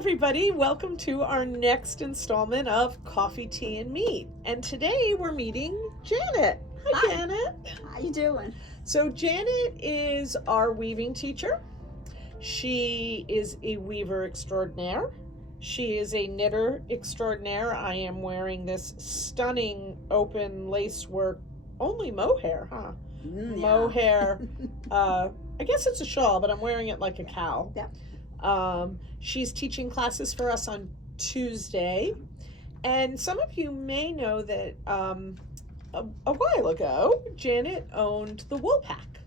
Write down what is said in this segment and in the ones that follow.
everybody. Welcome to our next installment of Coffee, Tea, and Meat. And today we're meeting Janet. Hi, Janet. How you doing? So Janet is our weaving teacher. She is a weaver extraordinaire. She is a knitter extraordinaire. I am wearing this stunning open lacework, only mohair, huh? Yeah. Mohair. I guess it's a shawl, but I'm wearing it like a cow. Yep. She's teaching classes for us on Tuesday. And some of you may know that a while ago, Janet owned the Wool Pack.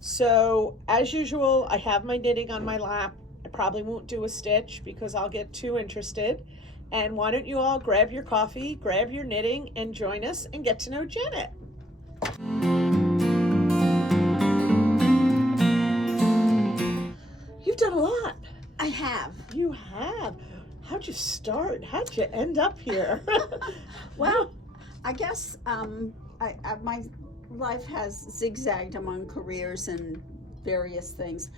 So as usual, I have my knitting on my lap. I probably won't do a stitch because I'll get too interested. And why don't you all grab your coffee, grab your knitting, and join us and get to know Janet. You've done a lot. I have. You have. How'd you start? How'd you end up here? Well, I guess my life has zigzagged among careers and various things.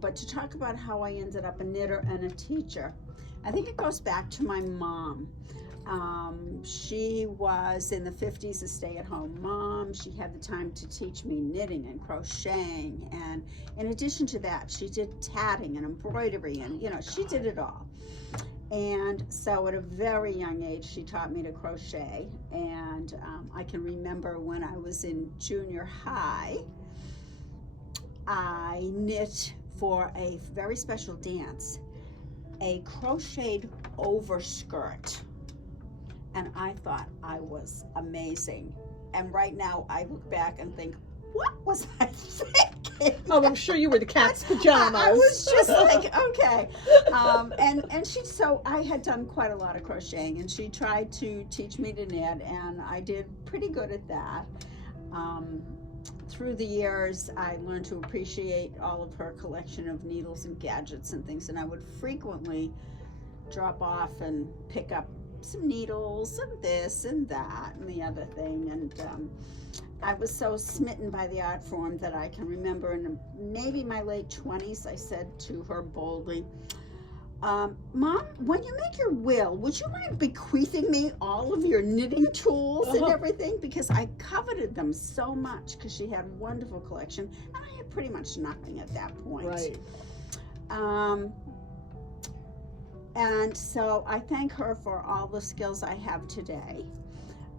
But to talk about how I ended up a knitter and a teacher, I think it goes back to my mom. She was in the 50s a stay-at-home mom. She had the time to teach me knitting and crocheting, and in addition to that, she did tatting and embroidery, and she did it all. And so at a very young age, she taught me to crochet, and I can remember when I was in junior high, I knit for a very special dance, a crocheted overskirt. And I thought I was amazing. And right now I look back and think, what was I thinking? Oh, I'm sure you were the cat's pajamas. I was just like, okay. So I had done quite a lot of crocheting, and she tried to teach me to knit, and I did pretty good at that. Through the years, I learned to appreciate all of her collection of needles and gadgets and things, and I would frequently drop off and pick up some needles and this and that and the other thing, and I was so smitten by the art form that I can remember in maybe my late 20s, I said to her boldly, Mom, when you make your will, would you mind bequeathing me all of your knitting tools and everything? Because I coveted them so much, because she had a wonderful collection, and I had pretty much nothing at that point. Right. And so I thank her for all the skills I have today.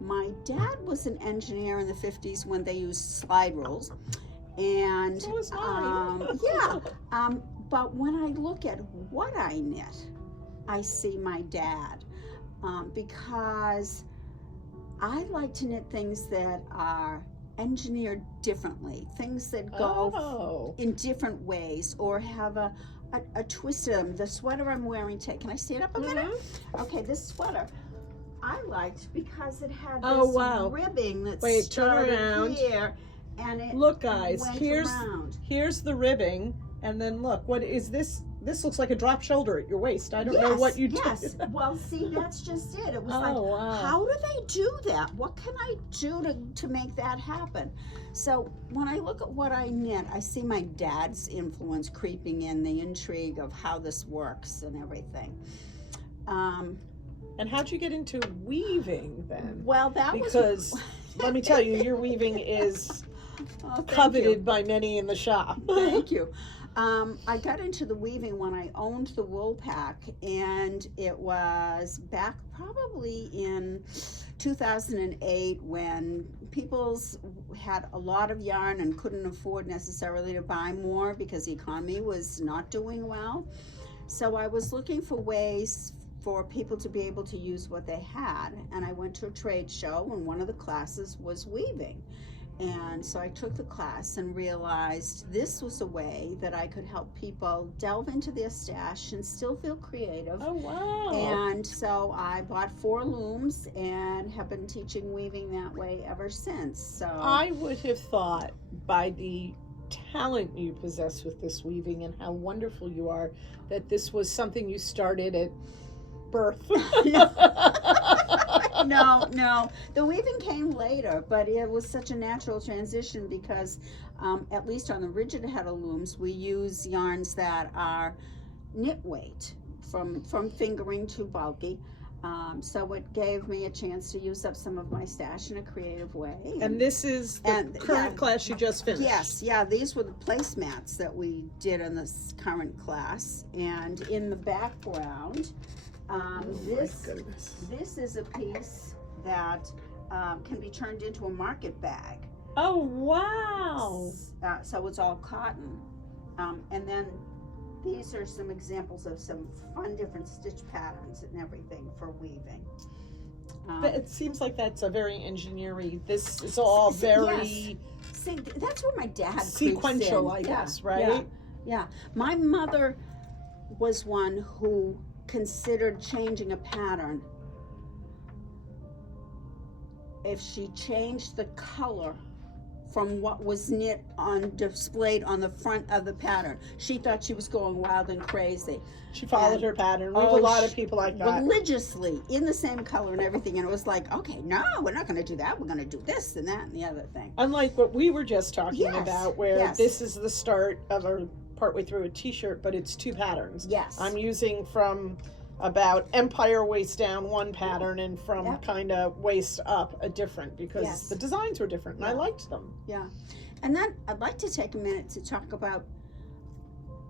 My dad was an engineer in the 50s when they used slide rules. And So was mine. but when I look at what I knit, I see my dad, because I like to knit things that are engineered differently, things that go in different ways or have a twist to them. The sweater I'm wearing today, can I stand up a minute? Okay, this sweater I liked because it had this ribbing that started here, and it look, guys, went here's around. Here's the ribbing, and then look, what is this? This looks like a drop shoulder at your waist. I don't know what you do. Yes, well, see, that's just it. It was wow. How do they do that? What can I do to make that happen? So when I look at what I knit, I see my dad's influence creeping in, the intrigue of how this works and everything. And how'd you get into weaving then? Well, because let me tell you, your weaving is coveted by many in the shop. Thank you. I got into the weaving when I owned the Wool Pack, and it was back probably in 2008 when people had a lot of yarn and couldn't afford necessarily to buy more because the economy was not doing well. So I was looking for ways for people to be able to use what they had, and I went to a trade show, and one of the classes was weaving. And so I took the class and realized this was a way that I could help people delve into their stash and still feel creative. Oh, wow. And so I bought 4 looms and have been teaching weaving that way ever since. So I would have thought, by the talent you possess with this weaving and how wonderful you are, that this was something you started at birth. No, the weaving came later, but it was such a natural transition because at least on the rigid head of looms, we use yarns that are knit weight. from fingering to bulky. So it gave me a chance to use up some of my stash in a creative way. And this is the current class you just finished. Yes, yeah, these were the placemats that we did in this current class. And in the background, this is a piece that can be turned into a market bag. Oh, wow. So it's all cotton. And then these are some examples of some fun different stitch patterns and everything for weaving. It seems like that's a very engineering. This is all very yes. See, that's where my dad sequential, I guess, right? Yeah. My mother was one who considered changing a pattern if she changed the color from what was knit displayed on the front of the pattern. She thought she was going wild and crazy. She followed her pattern. We have a lot of people like that. Religiously, in the same color and everything. And it was like, okay, no, we're not going to do that. We're going to do this and that and the other thing. Unlike what we were just talking about, where this is the start of a partway through a t-shirt, but it's two patterns. Yes. I'm using from about empire waist down one pattern and from kind of waist up a different, because the designs were different and I liked them. Yeah. And then I'd like to take a minute to talk about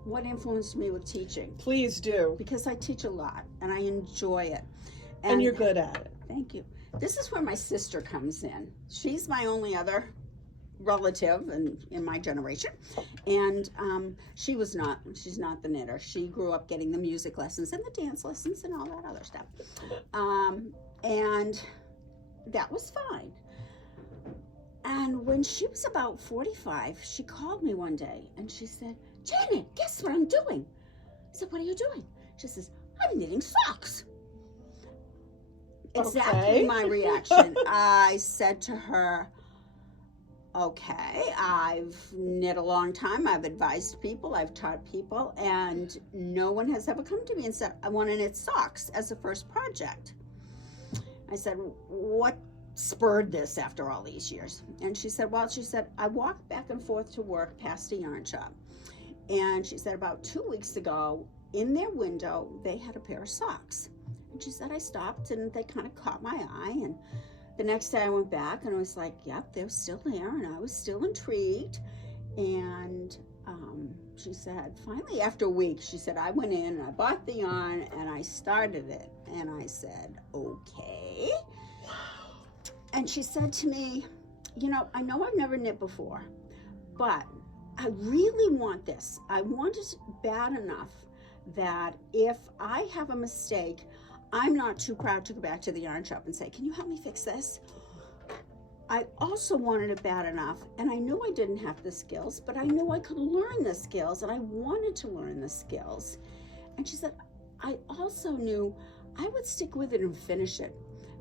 what influenced me with teaching. Please do. Because I teach a lot and I enjoy it. And you're good at it. Thank you. This is where my sister comes in. She's my only other relative in my generation, and she's not the knitter. She grew up getting the music lessons and the dance lessons and all that other stuff, and that was fine. And when she was about 45, she called me one day and she said, "Janet, guess what I'm doing?" I said, "What are you doing?" She says, "I'm knitting socks." Exactly my reaction. I said to her, "Okay, I've knit a long time, I've advised people, I've taught people, and no one has ever come to me and said, I want to knit socks as a first project." I said, "What spurred this after all these years?" And she said, "I walked back and forth to work past a yarn shop." And she said, about 2 weeks ago, in their window, they had a pair of socks. And she said, I stopped and they kind of caught my eye, and the next day I went back and I was like, yep, they're still there, and I was still intrigued. And she said, finally, after a week, she said, I went in and I bought the yarn and I started it. And I said, okay. And she said to me, I know I've never knit before, but I really want this. I want it bad enough that if I have a mistake, I'm not too proud to go back to the yarn shop and say, can you help me fix this? I also wanted it bad enough, and I knew I didn't have the skills, but I knew I could learn the skills, and I wanted to learn the skills. And she said, I also knew I would stick with it and finish it,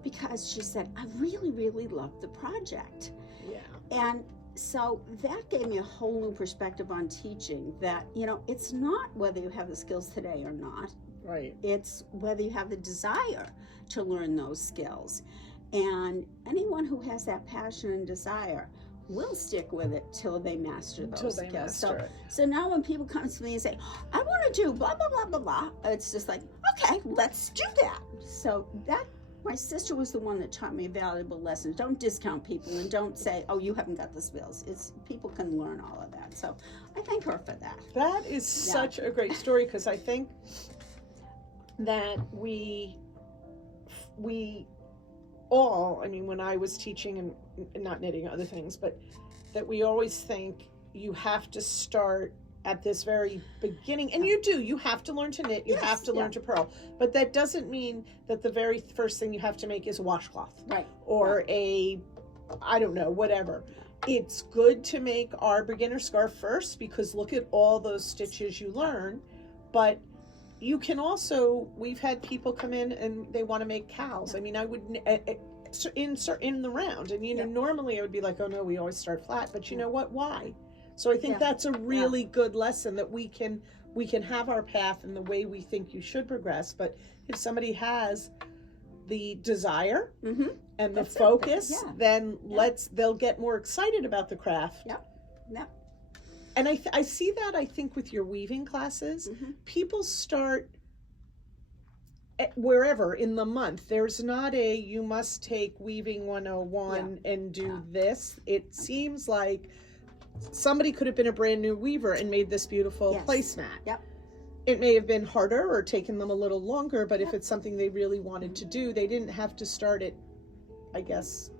because she said, I really, really loved the project. Yeah. And so that gave me a whole new perspective on teaching, that, it's not whether you have the skills today or not. Right. It's whether you have the desire to learn those skills. And anyone who has that passion and desire will stick with it till they master those skills. So now when people come to me and say, I want to do blah, blah, blah, blah, blah, it's just like, okay, let's do that. So my sister was the one that taught me valuable lessons. Don't discount people and don't say, oh, you haven't got the skills. People can learn all of that. So I thank her for that. That is such a great story, because I think that we all, when I was teaching and not knitting, other things, but that we always think you have to start at this very beginning, and you have to learn to knit, you have to learn to purl, but that doesn't mean that the very first thing you have to make is a washcloth, right? Or I don't know, whatever. It's good to make our beginner scarf first, because look at all those stitches you learn, but you can also, we've had people come in and they want to make cows. I would insert in the round, and normally I would be like, oh no, we always start flat, but you know what, why? So I think that's a really good lesson, that we can have our path in the way we think you should progress, but if somebody has the desire and the focus, then they'll get more excited about the craft. Yeah. And I see that, I think, with your weaving classes, people start wherever in the month. There's not a you must take weaving 101 and do this. It seems like somebody could have been a brand new weaver and made this beautiful placemat. Yep. It may have been harder or taken them a little longer, but if it's something they really wanted to do, they didn't have to start it, I guess,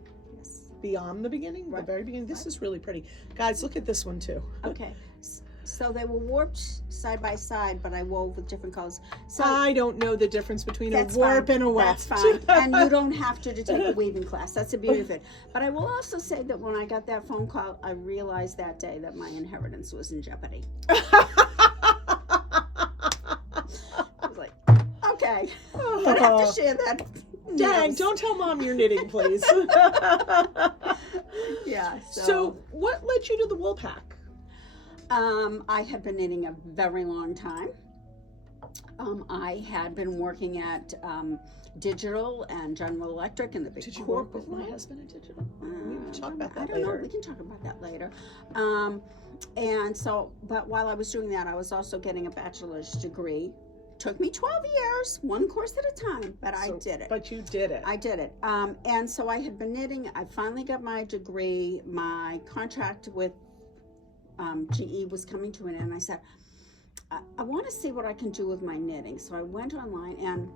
beyond the beginning, the very beginning. This is really pretty. Guys, look at this one too. Okay. So they were warped side by side, but I wove with different colors. So I don't know the difference between a warp and a weft. That's fine. And you don't have to take a weaving class. That's the beauty of it. But I will also say that when I got that phone call, I realized that day that my inheritance was in jeopardy. I was like, okay, I have to share that. Dang, don't tell Mom you're knitting, please. Yeah. So what led you to the wool pack? I had been knitting a very long time. I had been working at Digital and General Electric in the big Did you corporate work with my world. husband at Digital? We can talk about that I don't later. know. We can talk about that later. And so, but while I was doing that, I was also getting a bachelor's degree. Took me 12 years, one course at a time, but I did it. But you did it. I did it. And so I had been knitting. I finally got my degree. My contract with GE was coming to an end. I said, I want to see what I can do with my knitting. So I went online, and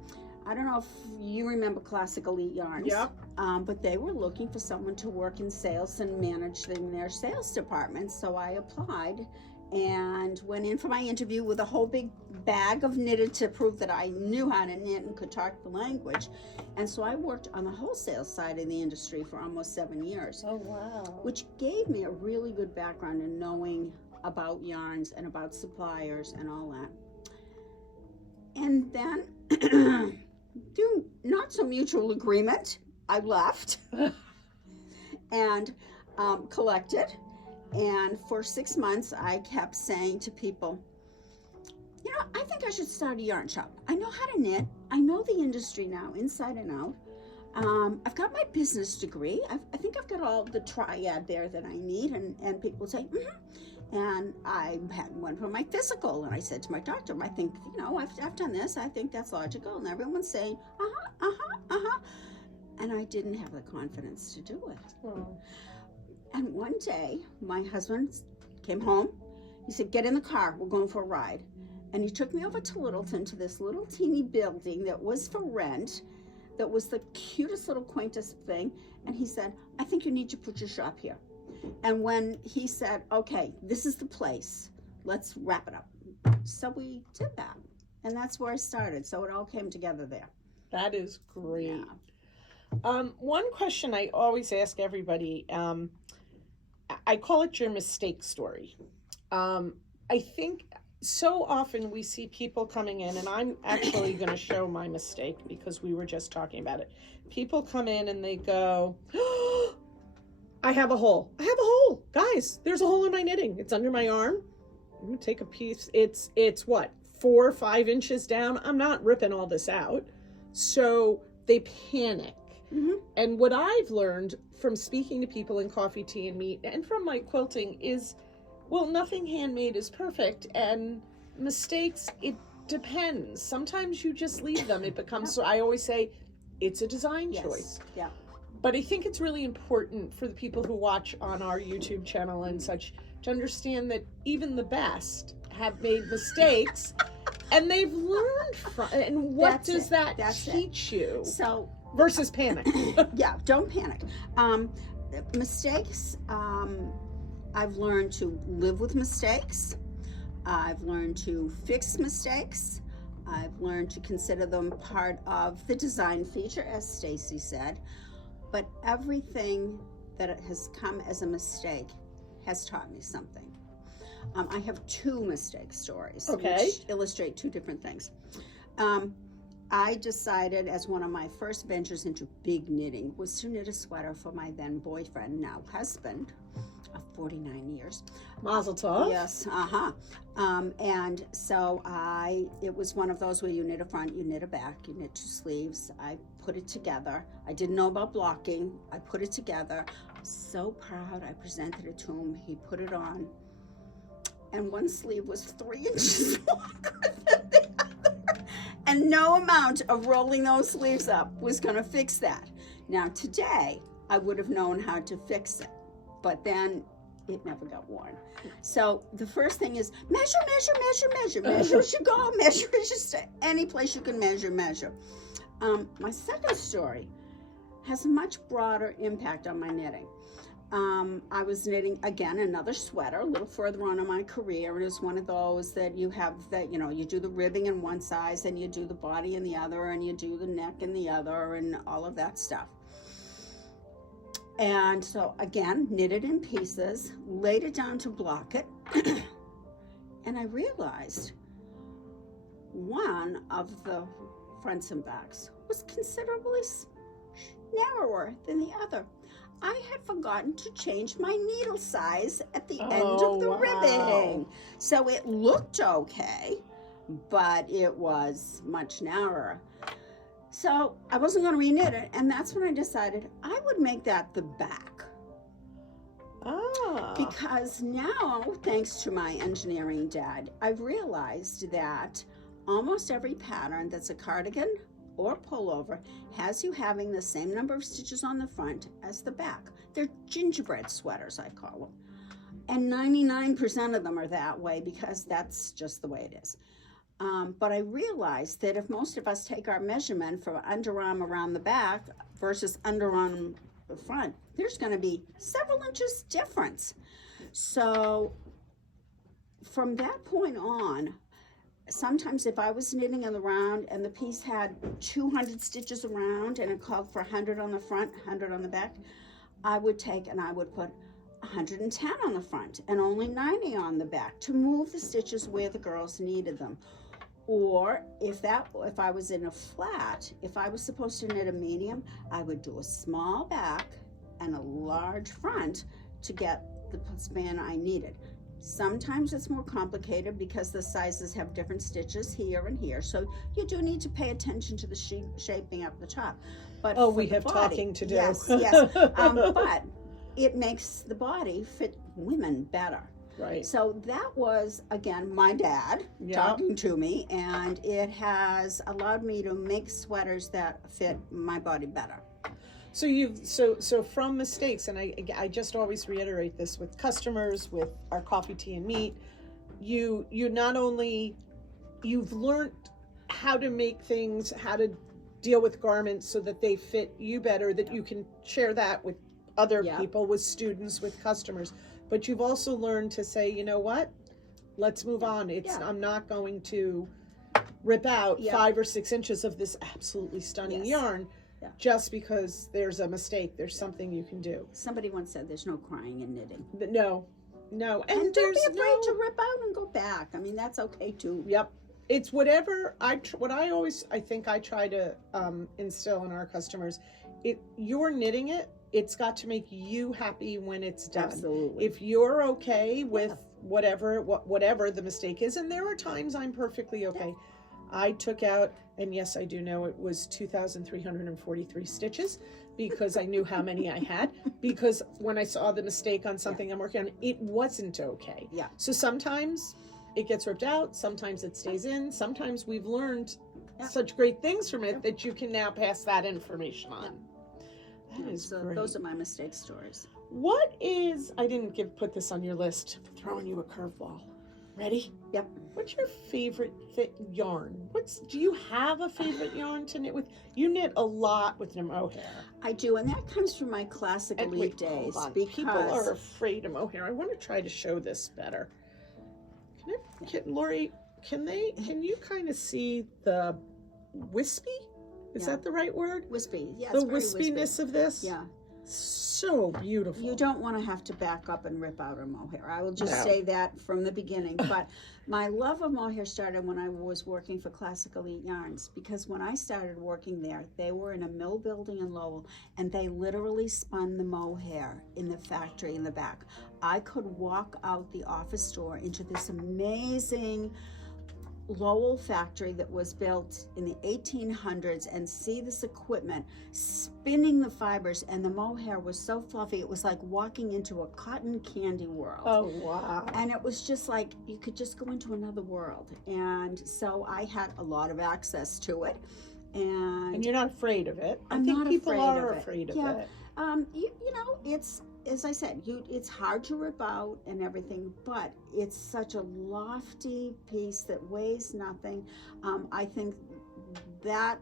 I don't know if you remember Classic Elite Yarns. Yep. But they were looking for someone to work in sales and manage their sales department. So I applied and went in for my interview with a whole big bag of knitted to prove that I knew how to knit and could talk the language. And so I worked on the wholesale side of the industry for almost 7 years. Oh, wow. Which gave me a really good background in knowing about yarns and about suppliers and all that. And then, through not so mutual agreement, I left and collected. And for 6 months, I kept saying to people, you know, I think I should start a yarn shop. I know how to knit. I know the industry now, inside and out. I've got my business degree. I think I've got all the triad there that I need. And people would say, And I went for my physical. And I said to my doctor, I think, you know, I've done this. I think that's logical. And everyone's saying, And I didn't have the confidence to do it. Oh. And one day, my husband came home. He said, get in the car. We're going for a ride. And he took me over to Littleton to this little teeny building that was for rent, that was the cutest little quaintest thing. And he said, I think you need to put your shop here. And when he said, okay, this is the place, let's wrap it up. So we did that. And that's where I started. So it all came together there. That is great. Yeah. One question I always ask everybody, I call it your mistake story. I think so often we see people coming in, and I'm actually going to show my mistake because we were just talking about it. People come in and they go, oh, I have a hole. I have a hole. Guys, there's a hole in my knitting. It's under my arm. I'm going to take a piece. It's what, 4 or 5 inches down? I'm not ripping all this out. So they panic. Mm-hmm. And what I've learned from speaking to people in Coffee, Tea, and Meat, and from my quilting is, well, nothing handmade is perfect, and mistakes, it depends. Sometimes you just leave them. It becomes, so I always say, it's a design choice. Yeah. But I think it's really important for the people who watch on our YouTube channel and such to understand that even the best have made mistakes, and they've learned from, and what does that teach you? So, versus panic. Yeah, don't panic. Mistakes, I've learned to live with mistakes. I've learned to fix mistakes. I've learned to consider them part of the design feature, as Stacy said. But everything that has come as a mistake has taught me something. I have 2 mistake stories, which illustrate 2 different things. I decided, as one of my first ventures into big knitting, was to knit a sweater for my then boyfriend, now husband, of 49 years. Mazel tov. Yes, and so it was one of those where you knit a front, you knit a back, you knit 2 sleeves. I put it together. I didn't know about blocking. I put it together. I'm so proud. I presented it to him. He put it on. And one sleeve was 3 inches longer than the other. And no amount of rolling those sleeves up was going to fix that. Now today, I would have known how to fix it, but then it never got worn. So the first thing is measure, measure, measure, measure. Measure as you go, measure as you stay. Any place you can measure, measure. My second story has a much broader impact on my knitting. I was knitting, again, another sweater a little further on in my career, and it's one of those that you have that, you know, you do the ribbing in one size, and you do the body in the other, and you do the neck in the other, and all of that stuff. And so, again, knit it in pieces, laid it down to block it, and I realized one of the fronts and backs was considerably narrower than the other. I had forgotten to change my needle size at the end of the ribbing. So it looked okay, but it was much narrower. So I wasn't going to reknit it, and that's when I decided I would make that the back. Because now, thanks to my engineering dad, I've realized that almost every pattern that's a cardigan or pullover has you having the same number of stitches on the front as the back. They're gingerbread sweaters, I call them. And 99% of them are that way because that's just the way it is. But I realized that if most of us take our measurement for underarm around the back versus underarm the front, there's going to be several inches difference. So from that point on, sometimes if I was knitting on the round and the piece had 200 stitches around and it called for 100 on the front, 100 on the back, I would take and I would put 110 on the front and only 90 on the back to move the stitches where the girls needed them. Or if I was in a flat, if I was supposed to knit a medium, I would do a small back and a large front to get the span I needed. Sometimes it's more complicated because the sizes have different stitches here and here, so you do need to pay attention to the shaping up the top. But we have talking to do. Yes, yes. But it makes the body fit women better. Right. So that was, again, my dad talking to me, and it has allowed me to make sweaters that fit my body better. So from mistakes, and I just always reiterate this with customers, with our coffee, tea, and meat, you not only, you've learned how to make things, how to deal with garments so that they fit you better, that you can share that with other people, with students, with customers, but you've also learned to say, you know what, let's move on. I'm not going to rip out 5 or 6 inches of this absolutely stunning yarn. Yeah. Just because there's a mistake, there's something you can do. Somebody once said there's no crying in knitting. No. And don't be afraid to rip out and go back. I mean, that's okay too. Yep. It's whatever I think I try to instill in our customers. You're knitting it. It's got to make you happy when it's done. Absolutely. If you're okay with whatever the mistake is, and there are times I'm perfectly okay. Yeah. I took out, and yes, I do know it was 2,343 stitches because I knew how many I had, because when I saw the mistake on something I'm working on, it wasn't okay. Yeah. So sometimes it gets ripped out, sometimes it stays in, sometimes we've learned such great things from it that you can now pass that information on. That is great. Those are my mistake stories. What is, I didn't put this on your list, throwing you a curveball. Ready? Yep. What's your favorite yarn? Do you have a favorite yarn to knit with? You knit a lot with mohair. I do, and that comes from my classic elite days. Hold on. People are afraid of mohair. I want to try to show this better. Lori, can you kind of see the wispy? Is that the right word? Wispy, yes. The wispiness of this? Yeah. So beautiful. You don't want to have to back up and rip out a mohair. I will just say that from the beginning. But my love of mohair started when I was working for Classic Elite Yarns, because when I started working there, they were in a mill building in Lowell, and they literally spun the mohair in the factory in the back. I could walk out the office door into this amazing Lowell factory that was built in the 1800s and see this equipment spinning the fibers, and the mohair was so fluffy it was like walking into a cotton candy world. Oh, wow. And it was just like you could just go into another world. And so I had a lot of access to it. And you're not afraid of it. I'm I think not people afraid are of it. afraid of Yeah. it. You know, it's, as I said, it's hard to rip out and everything, but it's such a lofty piece that weighs nothing. I think that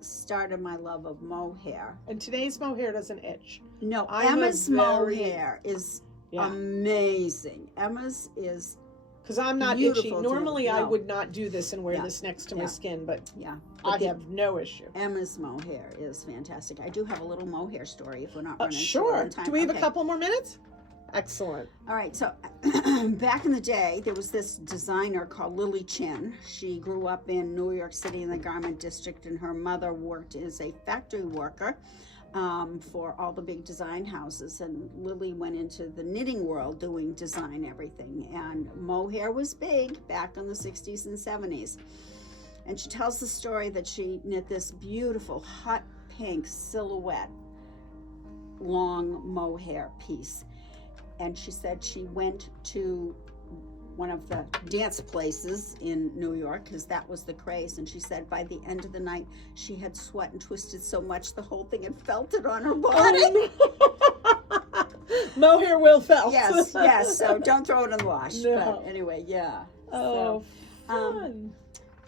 started my love of mohair. And today's mohair doesn't itch. No, I'm Emma's mohair is Yeah. amazing. Emma's is Because I'm not beautiful itchy. to Normally, I no. would not do this and wear Yeah. this next to my Yeah. skin, but yeah. I But have no issue. Emma's mohair is fantastic. I do have a little mohair story if we're not running short Sure. on time. Do we have Okay. a couple more minutes? Excellent. All right, so back in the day, there was this designer called Lily Chin. She grew up in New York City in the garment district, and her mother worked as a factory worker for all the big design houses. And Lily went into the knitting world doing design everything. And mohair was big back in the 60s and 70s. And she tells the story that she knit this beautiful hot pink silhouette long mohair piece. And she said she went to one of the dance places in New York because that was the craze. And she said by the end of the night, she had sweat and twisted so much the whole thing had felted on her body. Mohair will felt. Yes, yes. So don't throw it in the wash. No. But anyway, yeah. Oh, So, fun.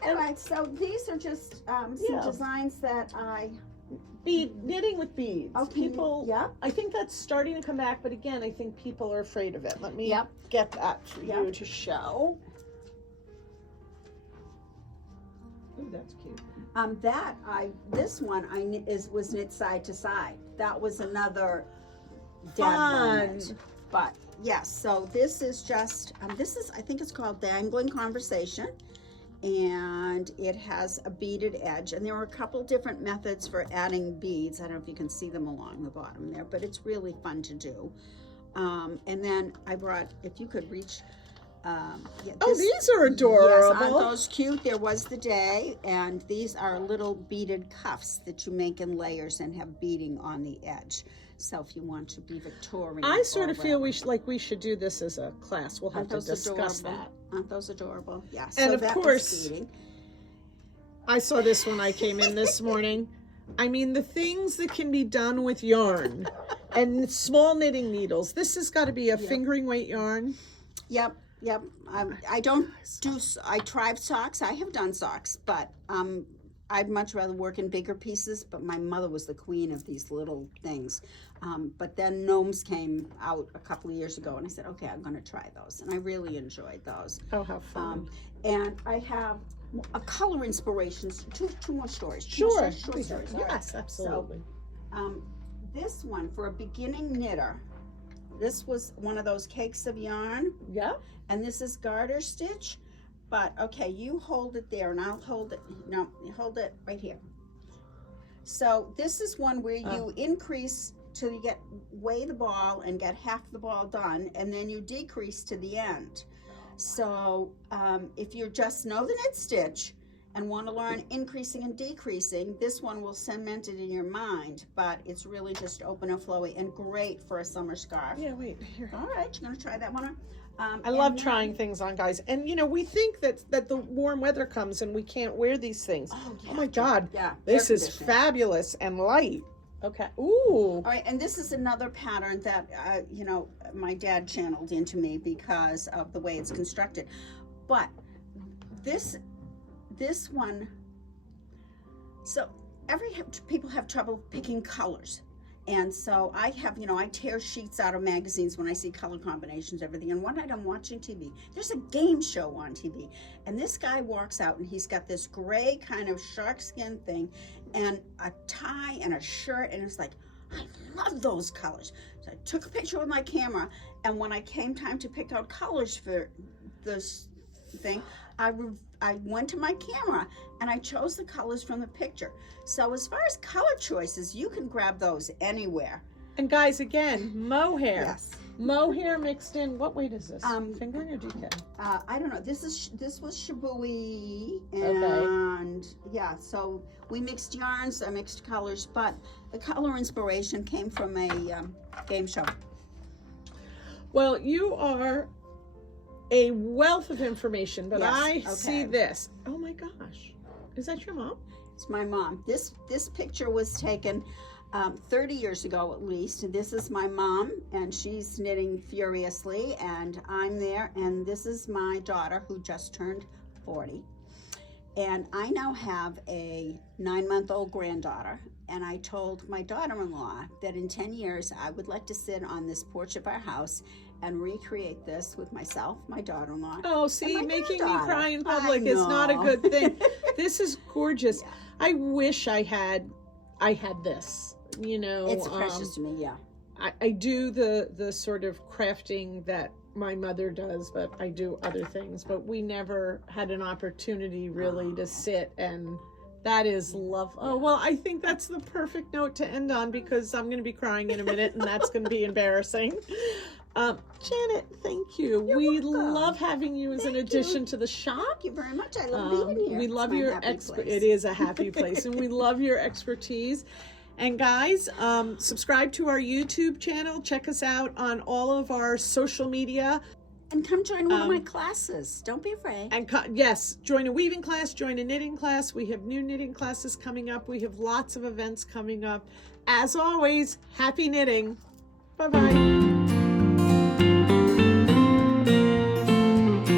all right. So these are just some Yeah. designs that I. Knitting with beads. Okay. People, Yep. I think that's starting to come back, but again, I think people are afraid of it. Let me Yep. get that for Yep. you to show. Ooh, that's cute. This one was knit side to side. That was another dad Fun. moment. But yes, so this is just I think it's called Dangling Conversation, and it has a beaded edge, and there are a couple different methods for adding beads. I don't know if you can see them along the bottom there, but it's really fun to do. And then I brought, if you could reach. These are adorable. Yes, aren't those cute? There was the day, and these are little beaded cuffs that you make in layers and have beading on the edge. So if you want to be Victorian, I sort of or feel whatever. we should do this as a class. We'll have Aren't to those discuss adorable? that. Aren't those adorable? Yeah. And so of that was course- beading. I saw this when I came in this morning. I mean, the things that can be done with yarn and small knitting needles. This has got to be a fingering weight yarn. Yep. I don't do. I tried socks. I have done socks, but I'd much rather work in bigger pieces. But my mother was the queen of these little things. But then gnomes came out a couple of years ago, and I said, okay, I'm going to try those, and I really enjoyed those. Oh, how fun! And I have a color inspirations. Two more stories. Sure. Short stories. All right. Yes, absolutely. This one for a beginning knitter. This was one of those cakes of yarn. Yeah. And this is garter stitch, but okay, you hold it there and I'll hold it. No, you hold it right here. So this is one where you increase till you weigh the ball and get half the ball done, and then you decrease to the end. So if you just know the knit stitch and want to learn increasing and decreasing, this one will cement it in your mind, but it's really just open and flowy and great for a summer scarf. Yeah, wait, here. All right, you're gonna try that one on? I love trying things on, guys. And, we think that the warm weather comes and we can't wear these things. Oh, yeah. Oh my God. Yeah. This air is conditioning. fabulous and light. Okay. Ooh. All right, and this is another pattern that, my dad channeled into me because of the way it's constructed. But this one, so people have trouble picking colors. And so I have, I tear sheets out of magazines when I see color combinations, everything. And one night I'm watching TV. There's a game show on TV. And this guy walks out and he's got this gray kind of shark skin thing and a tie and a shirt. And it's like, I love those colors. So I took a picture with my camera. And when I came time to pick out colors for this thing, I went to my camera and I chose the colors from the picture. So as far as color choices, you can grab those anywhere. And guys, again, mohair. Yes. Mohair mixed in, what weight is this? Fingering or DK? I don't know. This was Shibui, Okay. and yeah. So we mixed yarns, I mixed colors, but the color inspiration came from a game show. Well, you are a wealth of information, but Yes, I okay. see this. Oh my gosh. Is that your mom? It's my mom. This picture was taken 30 years ago at least. This is my mom, and she's knitting furiously, and I'm there, and this is my daughter who just turned 40. And I now have a 9-month-old granddaughter, and I told my daughter-in-law that in 10 years I would like to sit on this porch of our house and recreate this with myself, my daughter-in-law. Oh, see, my making me granddaughter. cry in I public is not a know. good thing. This is gorgeous. Yeah. I wish I had this, you know. It's precious to me, yeah. I do the sort of crafting that my mother does, but I do other things. But we never had an opportunity really to sit, and that is love. Oh, well, I think that's the perfect note to end on, because I'm going to be crying in a minute, and that's going to be embarrassing. Janet, thank you. We welcome. love having you as an addition to the shop. Thank you very much. I love being here. We It's love my your happy place. It is a happy place, and we love your expertise. And guys, subscribe to our YouTube channel. Check us out on all of our social media. And come join one of my classes. Don't be afraid. And yes, join a weaving class, join a knitting class. We have new knitting classes coming up. We have lots of events coming up. As always, happy knitting. Bye-bye.